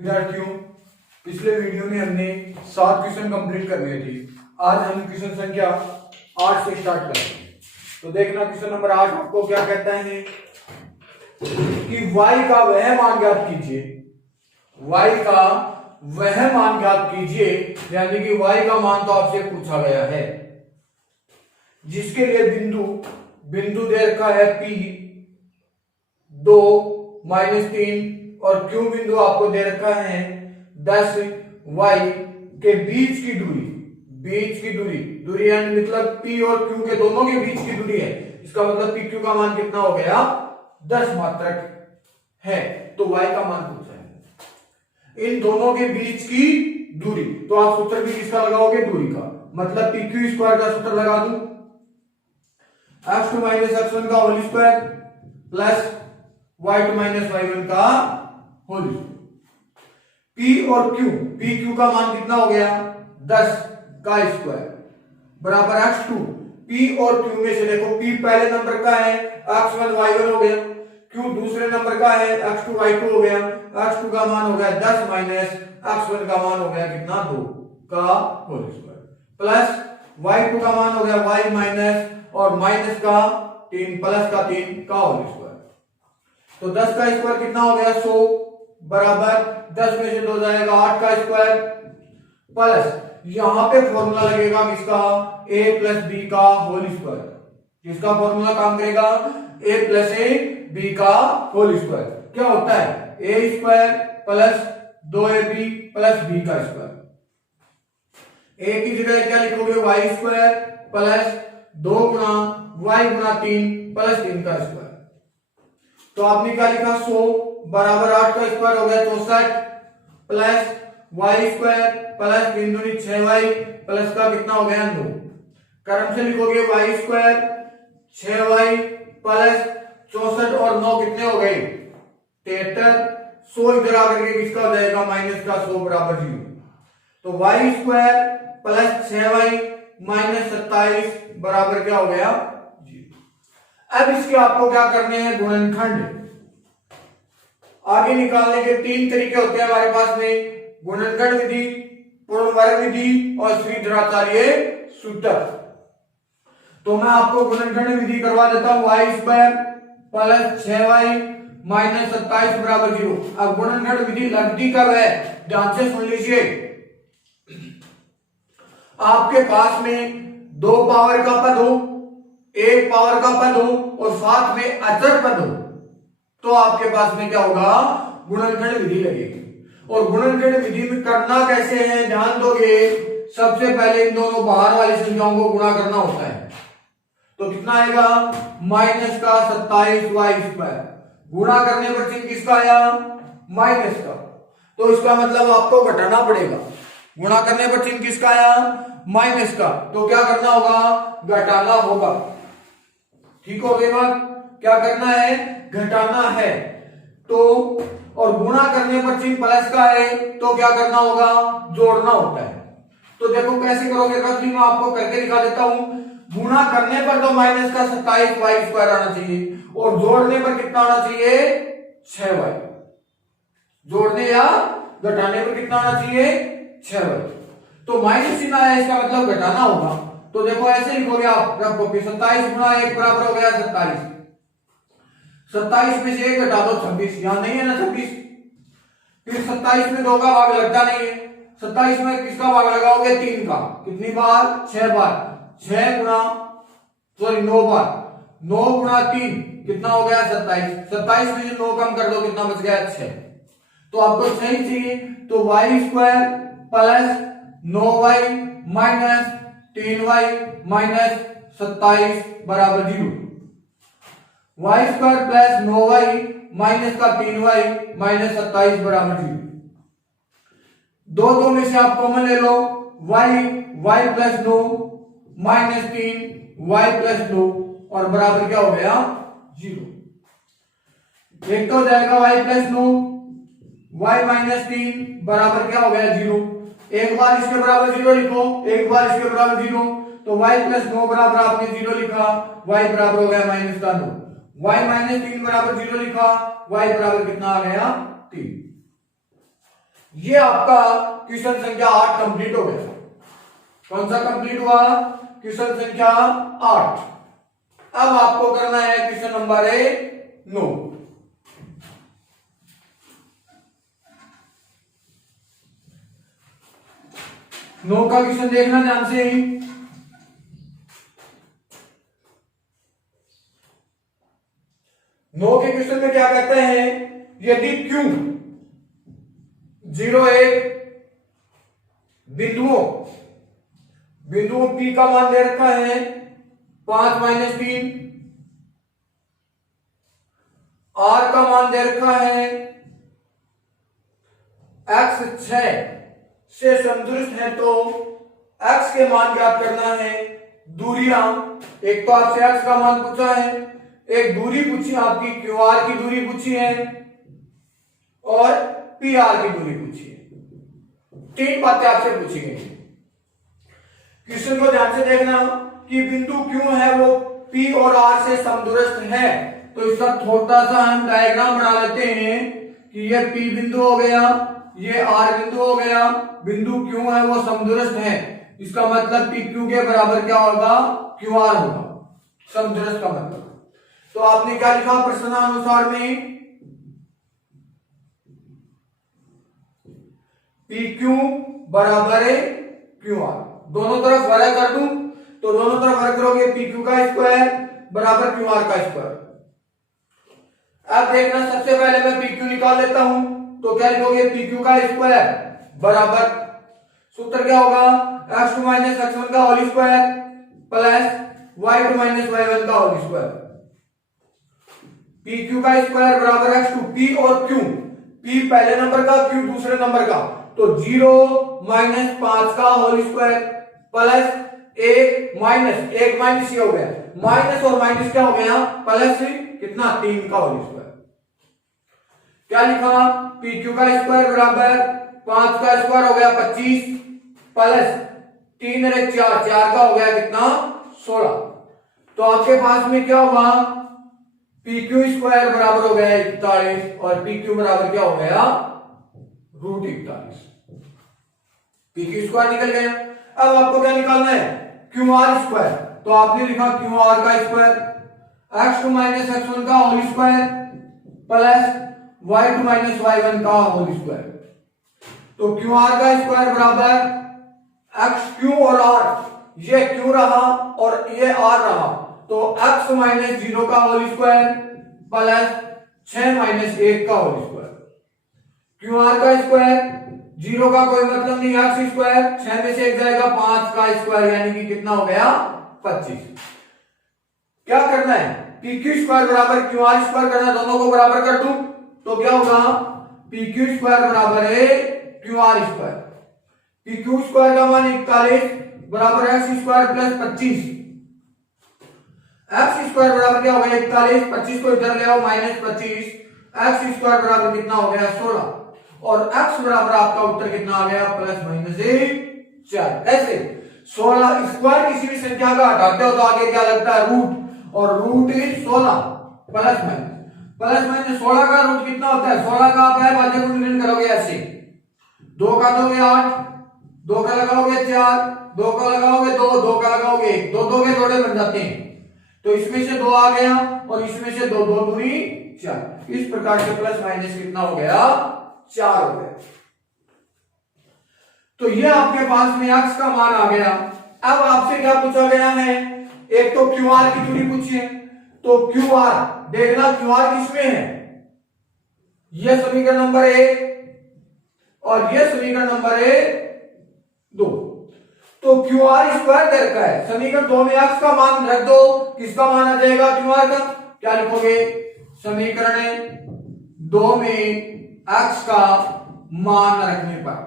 विद्यार्थियों, पिछले वीडियो में हमने 7 क्वेश्चन कंप्लीट कर लिए थे। आज हम क्वेश्चन संख्या 8 से स्टार्ट करेंगे। तो देखना, क्वेश्चन नंबर 8 आपको क्या कहता है कि y का वह मान ज्ञात कीजिए, y का वह मान ज्ञात कीजिए, यानी कि y का मान तो आपसे पूछा गया है, जिसके लिए बिंदु दे रखा है P 2 -3 और Q बिंदु आपको दे रखा है 10 y के बीच की दूरी यानी मतलब P और Q के दोनों के बीच की दूरी है। इसका मतलब PQ का मान कितना हो गया? 10 मात्रक है। तो y का मान पूछा है, इन दोनों के बीच की दूरी। तो आप सूत्र भी किसका लगाओगे? दूरी का। मतलब PQ स्क्वायर का सूत्र लगा दूं, x2 - x1 का whole square plus y2 - y1 का होल स्क्वायर। P और Q, PQ का मान कितना हो गया? 10 का स्क्वायर बराबर x2। P और Q में से देखो, P पहले नंबर का है, x1 y1 हो गया, Q दूसरे नंबर का है, x2 y2 हो गया। x2 का मान हो गया 10 माइनस x1 का मान हो गया कितना? 2 का होल स्क्वायर प्लस y2 का मान हो गया y माइनस और माइनस का 3 प्लस का 3 का होल स्क्वायर। तो 10 का स्क्वायर कितना हो गया? 100 बराबर 10 में से 2 जाएगा 8 का स्क्वायर प्लस यहां पे फॉर्मूला लगेगा किसका? a प्लस बी का होल स्क्वायर। किसका फॉर्मूला काम करेगा? a प्लस ए बी का होल स्क्वायर। क्या होता है? a square plus 2ab plus b का स्क्वायर। a की जगह क्या लिखोगे? y स्क्वायर प्लस 2 गुणा y गुणा 3 प्लस 3 का स्क्वायर। तो आपने क्या लिखा? 100 बराबर 8 का स्क्वायर हो गया 64 प्लस y स्क्वायर प्लस 3 दूनी 6y प्लस का कितना हो गया? 9। क्रम से लिखोगे y स्क्वायर 6y प्लस 64 और 9 कितने हो गए? 73। 100 इधर आकर के किसका हो जाएगा? माइनस का 100 बराबर 0। तो y square plus 6y minus 27 बराबर क्या हो गया? 0। अब इसके आपको क्या करने हैं? गुणनखंड। आगे निकालने के 3 तरीके होते हैं हमारे पास में, गुणनखंड विधि, पूर्ण वर्ग विधि और श्रीधराचार्य सूत्र। तो मैं आपको गुणनखंड विधि करवा देता हूं। y square plus 6y minus 27 बराबर 0। अब गुणनखंड विधि लगती कब है? ध्यान से सुन लीजिए। आपके पास में 2 पावर का पद हो, 1 पावर का पद हो और साथ में अचर पद हो, तो आपके पास में क्या होगा? गुणनखंड विधि लगेगी। और गुणनखंड विधि में करना कैसे है? ध्यान दोगे, सबसे पहले इन दोनों बाहर वाली संख्याओं को गुणा करना होता है। तो कितना आएगा? माइनस का 27y स्क्वायर। गुणा करने पर चिन्ह किसका आया? माइनस का। तो इसका मतलब आपको घटाना पड़ेगा। गुणा करने पर चिन्ह किसका आया? माइनस का। तो क्या करना होगा? घटाना होगा। ठीक हो गई बात? क्या करना है? घटाना है। तो और गुणा करने पर चिन्ह प्लस का है, तो क्या करना होगा? जोड़ना होता है। तो देखो कैसे करोगे? कभी मैं आपको करके दिखा देता हूं। गुणा करने पर तो माइनस का 27y स्क्वायर आना चाहिए और जोड़ने पर कितना आना चाहिए? 6y। जोड़ने या घटाने पर कितना आना चाहिए? 6y। तो माइनस चिन्ह आया, इसका मतलब घटाना होगा। तो देखो ऐसे लिखोगे आप, रखो कि 27 गुणा 1 बराबर हो गया 27। 27 में से 1 घटा दो 26। यहां नहीं है ना 26। फिर 27 में 2 का भाग लगता नहीं है। 27 में किसका भाग लगाओगे? 3 का। कितनी बार? 6 बार। 9 बार। 9 गुणा 3 कितना हो गया? 27। 27 में से 9 कम कर दो, कितना बच गया? 6। तो आपको 6 चाहिए, तो y square plus 9y minus 3y minus 27 बराबर 0। y square plus 9y minus का 3y माइनस 27 बराबर 0। 2 में से आप कॉमन ले लो, y plus 9 minus 3 y plus 2 और बराबर क्या हो गया? 0। एक तो हो जाएगा y प्लस 9 y माइनस 3 बराबर क्या हो गया? 0। एक बार इसके बराबर 0 लिखो, एक बार इसके बराबर 0। तो y प्लस 9 बराबर आपने 0 लिखा, y बराबर हो गया माइनस का 9। y माइनस 3 बराबर 0 लिखा, y बराबर कितना आ गया? 3। ये आपका क्वेश्चन संख्या 8 कंप्लीट हो गया। कौन सा कंप्लीट हुआ? क्वेश्चन संख्या 8। अब आपको करना है क्वेश्चन नंबर 9। नो का क्वेश्चन देखना ध्यान से। नो के क्वेश्चन में क्या कहते हैं? यदि Q 0 1 बिंदुओं P का मान दे रखा है 5 - 3, R का मान दे रखा है x 6 से समदुरुस्त है, तो x के मान ज्ञात करना है। दूरियां, एक तो आपसे x का मान पूछा है, एक दूरी पूछी आपकी QR की दूरी पूछी है और PR की दूरी पूछी है। 3 बातें आपसे पूछी गई। क्वेश्चन को ध्यान से देखना कि बिंदु Q है वो P और R से समदुरुस्त है, तो इसका थोड़ा सा हम डायग्राम बना लेते हैं कि ये P बिंदु हो गया, ये R बिंदु हो गया। बिंदु Q है वो समदुरुस्त है, इसका मतलब PQ के बराबर क्या होगा? QR होगा, समदुरुस्त का मतलब। तो आपने क्या लिखा प्रश्नानुसार में? PQ बराबर QR। दोनों तरफ वर्ग कर दूं तो दोनों तरफ वर्ग करोगे PQ का स्क्वायर बराबर QR का स्क्वायर। अब देखना, सबसे पहले मैं PQ निकाल लेता हूं, तो क्या लिखोगे? PQ का स्क्वायर बराबर, सूत्र क्या होगा? x2 - x1 का whole square plus y2 - y1 का होल स्क्वायर। PQ का स्क्वायर बराबर x2, P और Q, P पहले नंबर का, Q दूसरे नंबर का, तो 0 - 5 का होल स्क्वायर प्लस 1 माइनस ये हो गया, माइनस और माइनस क्या हो गया? प्लस कितना? 3 का होल स्क्वायर। क्या लिखा? PQ का स्क्वायर बराबर 5 का स्क्वायर हो गया 25 प्लस 3 और 1 4, 4 का हो गया कितना? 16। तो आपके पास में क्या हुआ? PQ स्क्वायर बराबर हो गया 41 और PQ बराबर क्या हो गया? √41। PQ स्क्वायर निकल गया। अब आपको क्या निकालना है? QR square. तो आपने लिखा QR का स्क्वायर x2 - x1 का whole square plus y2 - y1 का होल स्क्वायर। तो QR का स्क्वायर बराबर XQ और R, ये Q रहा और ये R रहा, तो x - 0 का होल स्क्वायर प्लस 6 - 1 का होल स्क्वायर। QR का स्क्वायर, 0 का कोई मतलब नहीं, x स्क्वायर 6 में से 1 जाएगा 5 का स्क्वायर, यानी कि कितना हो गया? 25। क्या करना है? PQ स्क्वायर बराबर QR स्क्वायर करना है, दोनों को बराबर कर दूं तो क्या होगा? PQ स्क्वायर बराबर है QR स्क्वायर। PQ स्क्वायर का मान 41 बराबर x square plus 25। x square बराबर क्या हो गया? 41, 25 को इधर ले आओ -25, x स्क्वायर बराबर कितना हो गया? 16 और x बराबर आपका उत्तर कितना आ गया? +-4। ऐसे 16 स्क्वायर किसी भी संख्या का हटाते हो तो आगे क्या लगता है? रूट, और रूट इज 16 प्लस माइनस 16 का रूट कितना होता है? 16 का आप भाज्य गुणन करोगे ऐसे, 2 का दोगे 8, 2 का लगाओगे 4, 2 का लगाओगे 2, 2 का लगाओगे 1, 2 2 के जोड़े बन जाते हैं, तो इसमें से 2 आ गया और इसमें से 2, 2 दूनी 4। इस प्रकार से प्लस माइनस कितना हो गया? 4 हो गया। तो ये आपके पास में x का मान आ गया। अब आपसे क्या पूछा गया है? एक तो QR की दूरी पूछी है, तो QR देखना QR किसमें है? यह समीकरण नंबर 1 और यह समीकरण नंबर 2। तो QR स्क्वायर दे रखा है, समीकरण 2 में x का मान रख दो, किसका मान आ जाएगा? QR का। क्या लिखोगे? समीकरण 2 में x का मान रखने पर,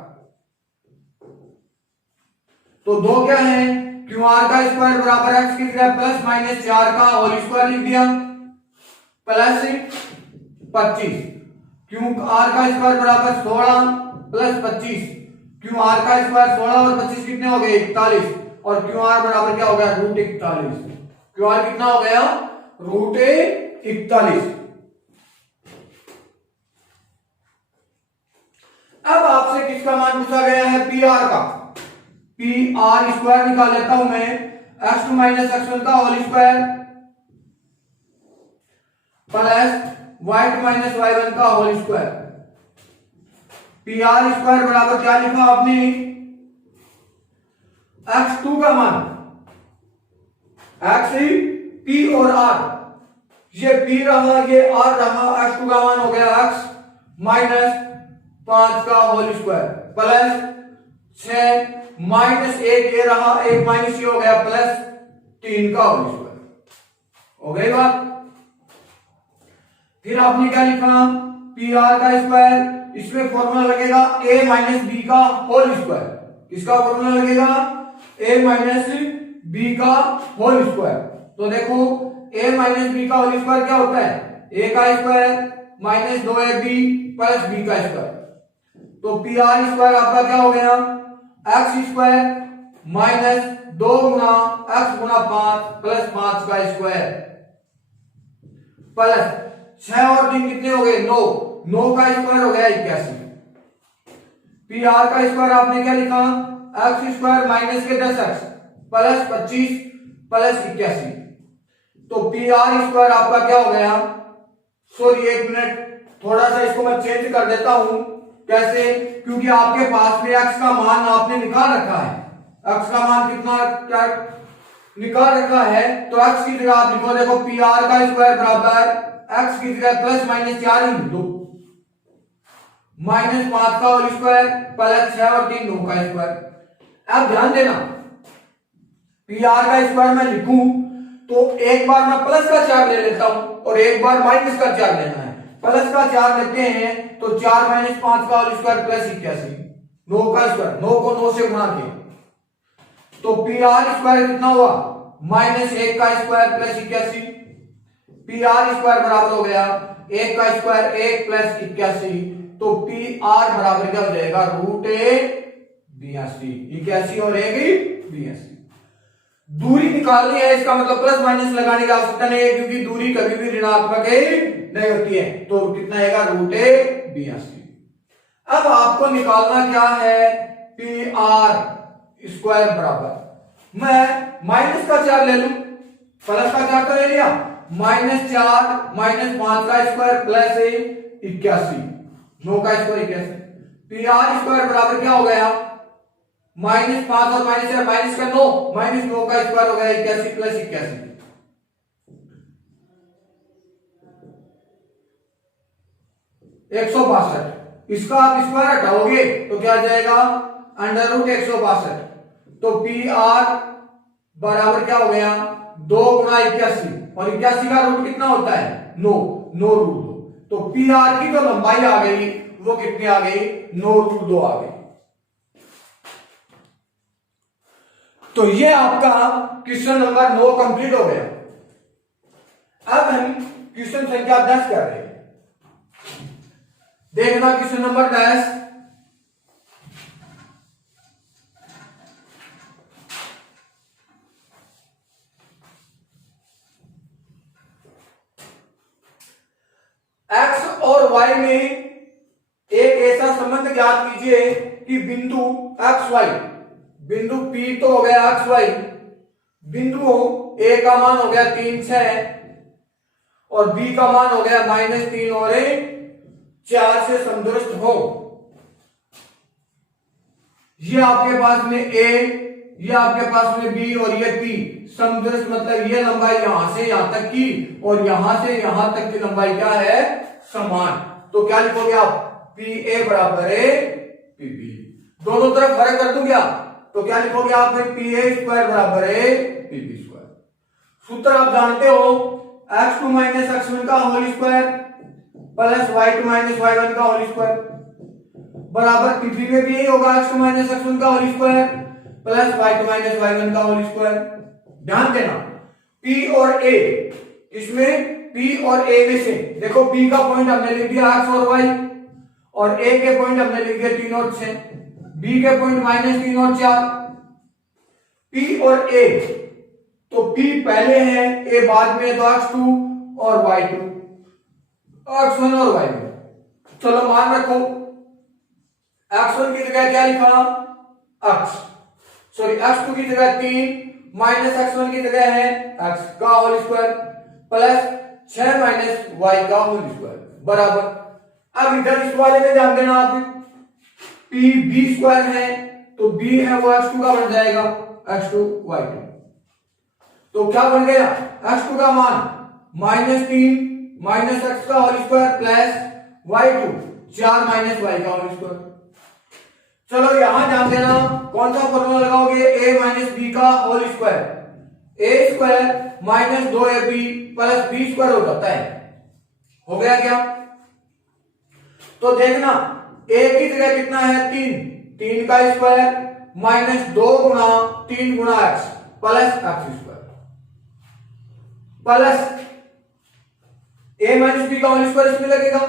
तो 2 क्या है? QR का स्क्वायर बराबर x की जगह +-4 का होल स्क्वायर लिख दिया प्लस 25। QR का स्क्वायर बराबर 16 + 25, QR का स्क्वायर 16 और 25 कितने हो गए? 41 और QR बराबर क्या हो गया? √41। QR कितना हो गया? √41। अब आपसे किसका मान पूछा गया है? पी आर का। पी आर स्क्वायर निकाल लेता हूं मैं, x2 माइनस x1 का whole square plus y2 minus y1 का whole square. P R square बराबर क्या लिखा आपने? x2 का मान, x p और r, ये p रहा ये r रहा, x2 का मान हो गया x माइनस 5 का होल स्क्वायर प्लस 6 माइनस 1 ये रहा, 1 माइनस ये हो गया प्लस 3 का होल स्क्वायर। हो गई बात। फिर आपने क्या लिखा? पी आर का स्क्वायर, इसमें फॉर्मूला लगेगा a माइनस बी का होल स्क्वायर। किसका फॉर्मूला लगेगा? a माइनस बी का होल स्क्वायर। तो देखो a माइनस बी का होल स्क्वायर क्या होता है? a का square minus 2ab plus b का स्क्वायर। तो पी आर स्क्वायर आपका क्या हो गया? एक्स स्क्वायर माइनस 2 गुना एक्स गुना 5 प्लस 5 का स्क्वायर प्लस 6 और 3 कितने हो गए? 9। 9 का स्क्वायर हो गया 81। पी आर का स्क्वायर आपने क्या लिखा? एक्स स्क्वायर माइनस के 10x प्लस 25 प्लस 81। तो पी आर स्क्वायर आपका क्या हो गया? सॉरी एक मिनट, थोड़ा सा इसको मैं चेंज कर देता हूं। कैसे? क्योंकि आपके पास में x का मान आपने निकाल रखा है। x का मान कितना क्या निकाल रखा है? तो x की जगह आप लिखो, देखो पी आर का स्क्वायर बराबर x की जगह प्लस माइनस 4 2 माइनस 5 का होल स्क्वायर प्लस 6 और 3 9 का स्क्वायर। अब ध्यान देना, पी आर का स्क्वायर मैं लिखूं तो एक बार मैं प्लस का 4 ले लेता हूं और एक बार माइनस का 4 लेना है। प्लस का 4 लेते हैं तो 4 माइनस 5 का होल स्क्वायर प्लस 81, 9 का स्क्वायर, 9 को 9 से गुणा किया तो पी आर स्क्वायर कितना हुआ? माइनस 1 का square plus 81। P R square बराबर हो गया 1 का स्क्वायर 1 प्लस 81। तो पी आर बराबर क्या हो जाएगा? रूट 82। 81 और 1 82। दूरी निकालनी है, इसका मतलब प्लस माइनस लगाने की आवश्यकता नहीं है क्योंकि दूरी कभी भी ऋणात्मक नहीं होती है। तो कितना आएगा? रूट 82। अब आपको निकालना क्या है? पी आर स्क्वायर बराबर, मैं माइनस का 4 ले लूं, प्लस का 4 तो ले लिया, माइनस 4 माइनस 5 का स्क्वायर प्लस 81, 9 का स्क्वायर 81। पी आर स्क्वायर बराबर क्या हो गया? माइनस 5 और माइनस 4 माइनस का 9, माइनस 9 का स्क्वायर हो गया 81 प्लस 81, 162। इसका आप स्क्वायर हटाओगे तो क्या आ जाएगा? Under root 162। तो पी आर बराबर क्या हो गया? 2 गुणा 81 और 81 का रूट कितना होता है? 9, 9 रूट 2। तो पी आर की जो लंबाई आ गई वो कितनी आ गई? 9 रूट 2 आ गई। तो ये आपका क्वेश्चन नंबर 9 कंप्लीट हो गया। अब हम क्वेश्चन संख्या 10 कर रहे हैं। देखना क्वेश्चन नंबर 10। एक्स और वाई में एक ऐसा संबंध ज्ञात कीजिए कि बिंदु एक्स वाई, बिंदु P तो हो गया एक्स वाई, बिंदु A का मान हो गया 3 6 और B का मान हो गया -3 और 4 से समदुरस्त हो। ये आपके पास में A, ये आपके पास में B और ये P समदुरस्त, मतलब ये लंबाई यहां से यहां तक की और यहां से यहां तक की लंबाई क्या है? समान। तो क्या लिखोगे आप? PA बराबर है PB। दोनों तरफ फर्क कर दूं क्या? तो क्या लिखोगे आप? PA स्क्वायर बराबर है PB स्क्वायर। सूत्र आप जानते हो, x2 माइनस x1 का whole square plus y2 minus y1 का होल स्क्वायर बराबर PB में भी यही होगा, x2 माइनस x1 का whole square plus y2 minus y1 का होल स्क्वायर। ध्यान देना, P और A, इसमें P और A में से देखो P का पॉइंट हमने लिख दिया x और y और A के पॉइंट हमने लिख दिया 3 और 6, B के पॉइंट -3 और 4। P और A, तो P पहले है A बाद में, तो x2 और y2, x1 और y1। चलो मान रखो x1 की जगह क्या लिखा, x2 की जगह 3 माइनस x1 की जगह है x का whole square plus 6 minus y का होल स्क्वायर बराबर। अब इधर इस वाले में ध्यान देना आप, p b स्क्वायर है तो b है वो x2 का बन जाएगा x2 y2। तो क्या बन गया, x2 का मान -3 माइनस x का whole square plus y2 4 minus y का होल स्क्वायर। चलो यहां ध्यान देना, कौन सा फॉर्मूला लगाओगे, a माइनस बी का whole square, a square minus 2ab plus b square हो जाता है, हो गया क्या। तो देखना a की जगह कितना है 3 का स्क्वायर माइनस 2 गुना 3 गुना x plus x square plus a minus b का होल स्क्वायर इसमें लगेगा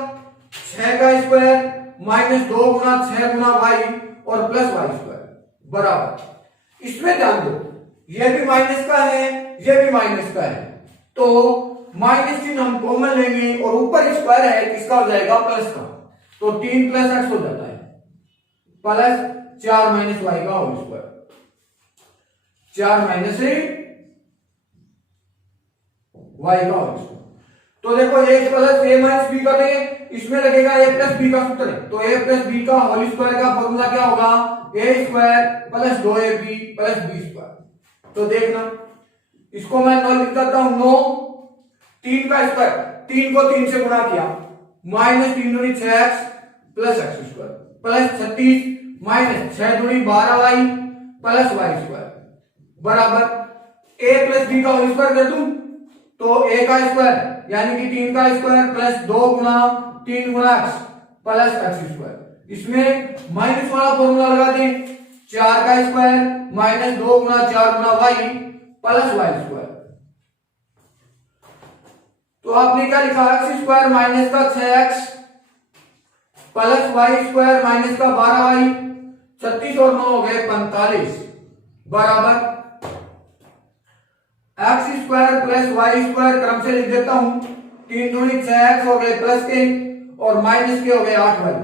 6 का स्क्वायर माइनस 2 गुना 6 गुना y और प्लस y स्क्वायर बराबर। इसमें ध्यान दो, यह भी माइनस का है यह भी माइनस का है, तो माइनस चिन्ह हम कॉमन लेंगे और ऊपर स्क्वायर है किसका हो जाएगा प्लस का, तो 3 प्लस x हो जाता है प्लस 4 माइनस y का होल स्क्वायर, 4 माइनस y का होल स्क्वायर। तो देखो a plus a minus b करते हैं, इसमें लगेगा a प्लस b का सूत्र, तो a प्लस b का होल स्क्वायर का फॉर्मूला क्या होगा, a square plus 2ab plus b square. तो देखना इसको मैं 9 लिख देता हूं, 9 3 का स्क्वायर 3 को 3 से गुणा किया माइनस 3 दूनी 6x plus x square plus 36 minus 6 दूनी 12y प्लस y स्क्वायर बराबर a प्लस b का होल स्क्वायर कर दूं तो a का स्क्वायर यानी कि 3 का स्क्वायर प्लस 2 गुना 3 गुना x प्लस x स्क्वायर। इसमें माइनस वाला फॉर्मूला लगा दें, 4 का स्क्वायर माइनस 2 गुना 4 गुना y प्लस y स्क्वायर। तो आपने क्या लिखा, x स्क्वायर माइनस का 6x plus y square minus का 12y, 36 और 9 हो गए 45 बराबर x square plus y square क्रम से लिख देता हूं, 3 दूनी 6x हो गए प्लस के और माइनस के हो गए 8y,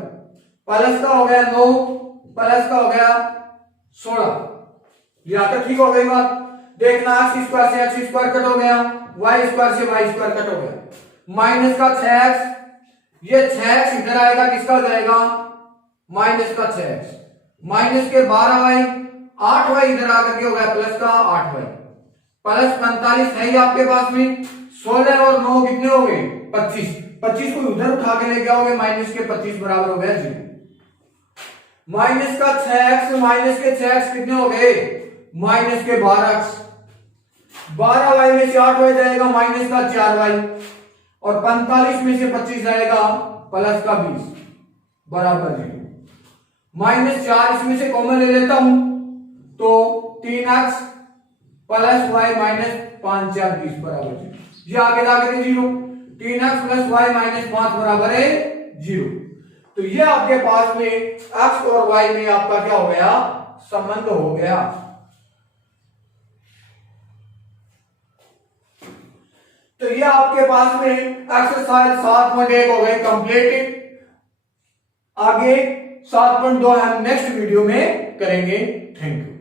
प्लस का हो गया 9 प्लस का हो गया 16। यहां तक ठीक हो गई बात। देखना x स्क्वायर से x स्क्वायर कट हो गया, y स्क्वायर से y स्क्वायर कट हो गया, माइनस का 6x, ये 6x इधर आएगा किसका हो जाएगा माइनस का 6x, माइनस के 12y 8y इधर आकर के हो गया प्लस का 8y प्लस 45 है ही आपके पास में, 16 और 9 कितने हो गए 25, 25 को उधर उठा के लेके आओगे माइनस के 25 बराबर हो गया 0। माइनस का 6x माइनस के 6x कितने हो गए माइनस के 12x, 12y में से 8y जाएगा माइनस का 4y और 45 में से 25 जाएगा प्लस का 20 बराबर 0। माइनस 4 इसमें से कॉमन ले लेता हूं तो 3x प्लस y माइनस 5 4 20 बराबर 0। ये आगे जाकर 0, 3x प्लस y माइनस 5 बराबर है 0। तो ये आपके पास में x और y में आपका क्या हो गया संबंध हो गया। तो ये आपके पास में एक्सरसाइज 7.1 हो गए कंप्लीट। आगे 7.2 हम नेक्स्ट वीडियो में करेंगे। Thank you.